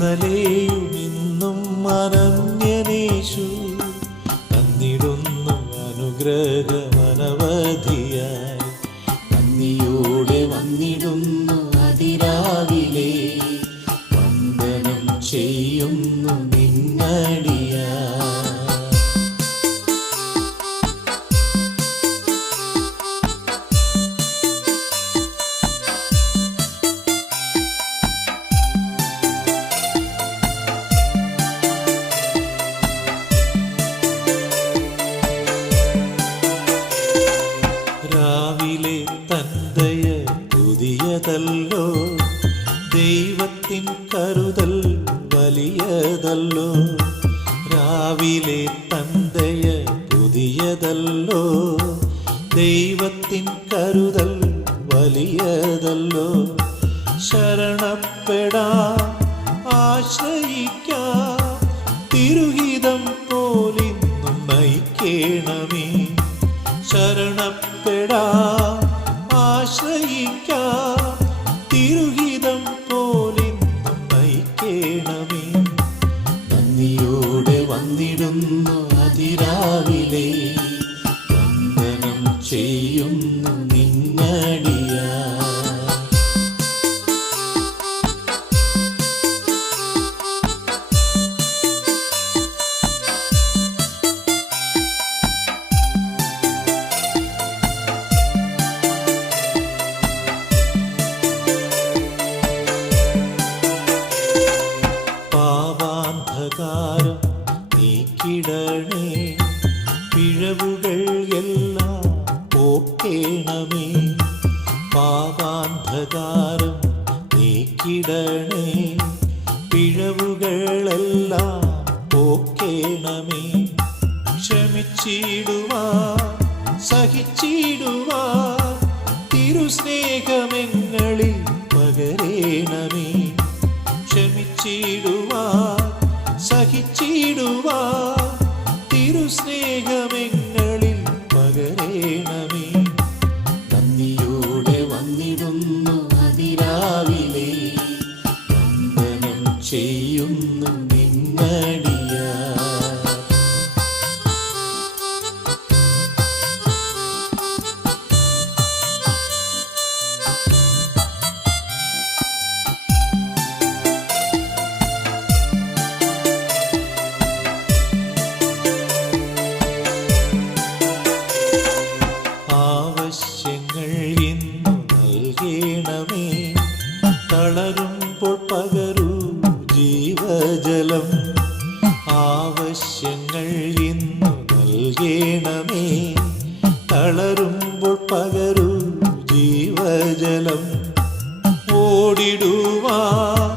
ഇന്നലെയും ഇന്നും അനന്യനേശു തന്നിടുന്നു അനുഗ്രഹമനവധിയായി. നന്ദിയോടെ വന്നിടുന്നു അതിരാവിലെ, വന്ദനം ചെയ്യുന്നു നിന്നടിയാ. രാവിലെ തന്തയ പുതിയതല്ലോ, ദൈവത്തിൻ കരുതൽ വലിയതല്ലോ. രാവിലെ തന്തയ പുതിയതല്ലോ, ദൈവത്തിൻ കരുതൽ വലിയതല്ലോ. ശരണപ്പെടാം ആശ്രയിക്കാം, തിരുഹിതം പോലിന്നും നയിക്കേണമേ. ശരണപ്പെടാം ആശ്രയിക്കാം, തിരുഹിതം പോലിന്നും നയിക്കേണമേ. നന്ദിയോടെ വന്നിടുന്നു അതിരാവിലെ, വന്ദനം ചെയ്യുന്നു നിന്നടിയാ. പാപാന്ധകാരം നീക്കിടണേ, പിഴവുകൾ എല്ലാം പോക്കേണമേ. പാപാന്ധകാരം നീക്കിടണേ, പിഴവുകളെല്ലാം പോക്കേണമേ. ക്ഷമിച്ചിടുവാൻ സഹിച്ചിടുവാൻ തിരുസ്നേഹമെങ്ങളിൽ പകരേണമേ. ക്ഷമിച്ചിടുവാൻ സഹിച്ചിടുവാൻ തിരുസ്നേഹമെങ്ങളിൽ പകരേണമേ. നന്ദിയോടെ വന്നിടുന്നു അതിരാവിലെ, വന്ദനം ചെയ്യുന്നു നിന്നടിയാ. ആവശ്യങ്ങൾ ഇന്നു നൽകേണമേ, തളരുമ്പോൾ പകരൂ ജീവജലം. ആവശ്യങ്ങൾ ഇന്നു നൽകേണമേ, തളരുമ്പോൾ പകരൂ ജീവജലം. ഓടിടുവാൻ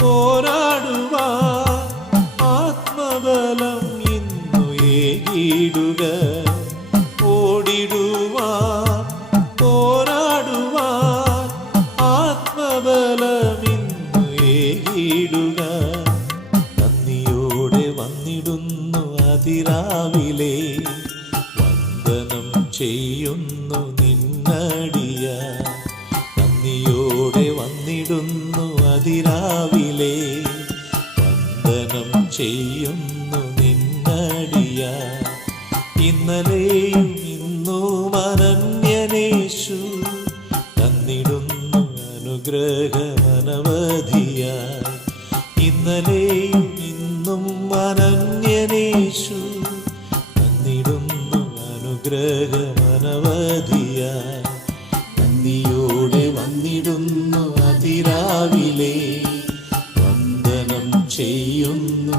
പോരാടുവാൻ ആത്മബലം ഇന്നു ഏകിടുക. ഓടിടുവാൻ പോരാടുവാൻ ആത്മബലമിന്നു ഏകിടുക. നന്ദിയോടെ വന്നിടുന്നു അതിരാവിലെ, വന്ദനം ചെയ്യുന്നു നിന്നടിയ. നന്ദിയോടെ വന്നിടുന്നു അതിരാവിലെ, വന്ദനം ചെയ്യുന്നു നിന്നടിയ. ഇന്നലെയും ഇന്നും അനന്യനേശു തന്നിടുന്നു അനുഗ്രഹമനവധിയായി. ഇന്നലെയും ഇന്നും അനന്യനേശു തന്നിടുന്നു അനുഗ്രഹമനവധിയായി. നന്ദിയോടെ വന്നിടുന്നു അതിരാവിലെ, വന്ദനം ചെയ്യുന്നു